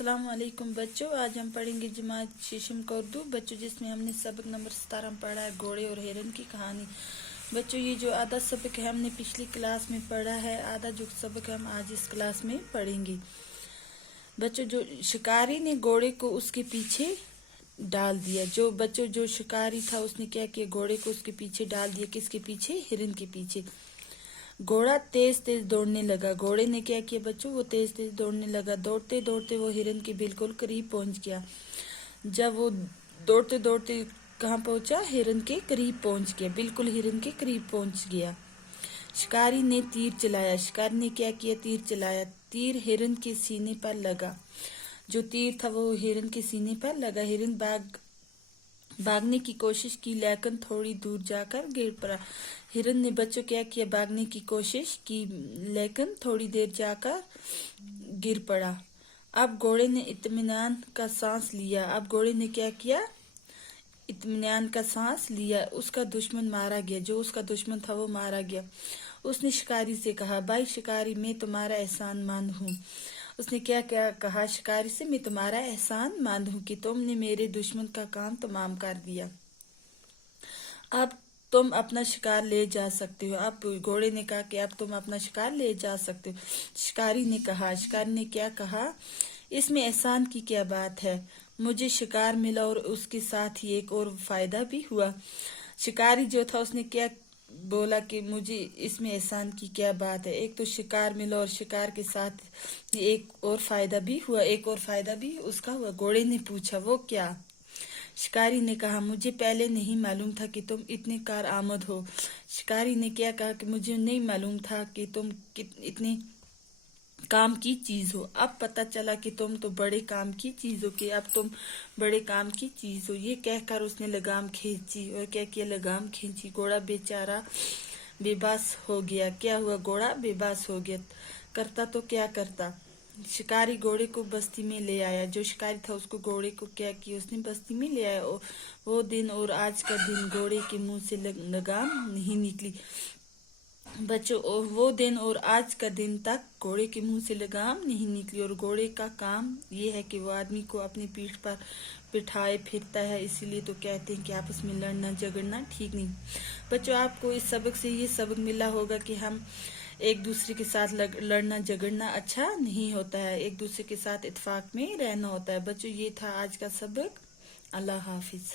अस्सलाम वालेकुम बच्चों, आज हम पढ़ेंगे जमात शीशम का उर्दू बच्चों, जिसमें हमने सबक नंबर 17 में पढ़ा है घोड़े और हिरन की कहानी। बच्चों, ये जो आधा सबक है हमने पिछली क्लास में पढ़ा है, आधा जो सबक हम आज इस क्लास में पढ़ेंगे। बच्चों, जो शिकारी ने घोड़े को उसके पीछे डाल दिया। जो शिकारी था उसने क्या किया, घोड़े को उसके पीछे डाल दिया। किसके पीछे? हिरन के पीछे। घोड़ा तेज तेज दौड़ने लगा। घोड़े ने क्या किया बच्चों? वो तेज तेज दौड़ने लगा। दौड़ते दौड़ते वो हिरन के बिल्कुल करीब पहुंच गया। जब वो दौड़ते दौड़ते कहाँ पहुंचा? हिरन के करीब पहुंच गया, बिल्कुल हिरन के करीब पहुंच गया। शिकारी ने तीर चलाया। शिकारी ने क्या किया? तीर चलाया। तीर हिरन के सीने पर लगा। जो तीर था वो हिरन के सीने पर लगा। हिरन भागने की कोशिश की, लेकिन थोड़ी दूर जाकर गिर पड़ा। हिरन ने बच्चों क्या किया? भागने की कोशिश की, लेकिन थोड़ी देर जाकर गिर पड़ा। अब घोड़े ने इत्मीनान का सांस लिया। अब घोड़े ने क्या किया? इत्मीनान का सांस लिया। उसका दुश्मन मारा गया। जो उसका दुश्मन था वो मारा गया। उसने शिकारी से कहा, भाई शिकारी, मैं तुम्हारा एहसानमंद हूँ। उसने क्या क्या कहा शिकारी से? मैं तुम्हारा एहसानमंद हूँ कि तुमने मेरे दुश्मन का काम तमाम कर दिया। अब तुम अपना शिकार ले जा सकते हो। अब घोड़े ने कहा कि अब तुम अपना शिकार ले जा सकते हो। शिकारी ने कहा, शिकारी ने क्या कहा? इसमें एहसान की क्या बात है? मुझे शिकार मिला और उसके साथ ही एक और फायदा भी हुआ। शिकारी जो था उसने क्या बोला कि मुझे इसमें एहसान की क्या बात है? एक तो शिकार मिला और शिकार के साथ एक और फायदा भी हुआ। एक और फायदा भी उसका हुआ। घोड़े ने पूछा, वो क्या? शिकारी ने कहा, मुझे पहले नहीं मालूम था कि तुम इतने कार आमद हो। शिकारी ने क्या कहा कि मुझे नहीं मालूम था कि तुम इतने काम की चीज हो। अब पता चला कि तुम तो बड़े काम की चीज हो, कि अब तुम बड़े काम की चीज हो। ये कहकर उसने लगाम खींची। और क्या किया? लगाम खींची। घोड़ा बेचारा बेबस हो गया। क्या हुआ? घोड़ा बेबस हो गया। करता तो क्या करता? शिकारी घोड़े को बस्ती में ले आया। जो शिकारी था उसको घोड़े को क्या किया? उसने बस्ती में ले आया। वो दिन और आज का दिन घोड़े के मुंह से लगाम नहीं निकली। बच्चों, वो दिन और आज का दिन तक घोड़े के मुंह से लगाम नहीं निकली। और घोड़े का काम ये है कि वो आदमी को अपनी पीठ पर बिठाए फिरता है। इसीलिए तो कहते हैं कि आपस में लड़ना झगड़ना ठीक नहीं। बच्चों, आपको इस सबक से ये सबक मिला होगा कि हम एक दूसरे के साथ लड़ना झगड़ना अच्छा नहीं होता है। एक दूसरे के साथ इत्तेफाक में रहना होता है। बच्चों, ये था आज का सबक। अल्लाह हाफिज।